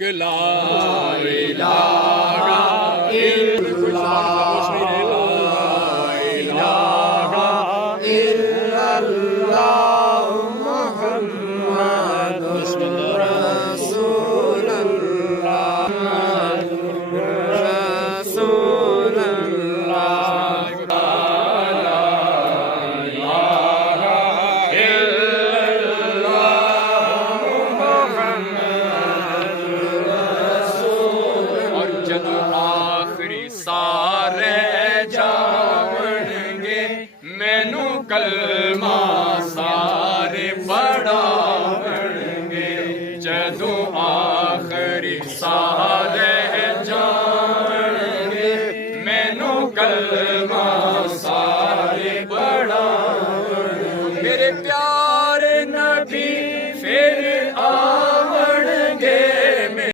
کہ لا الہ الا اللہ محمد رسول اللہ رسول اللہ جدو آخری سارے جاون گے مینو کلمہ سارے پڑھاون گے جدو آخری سارے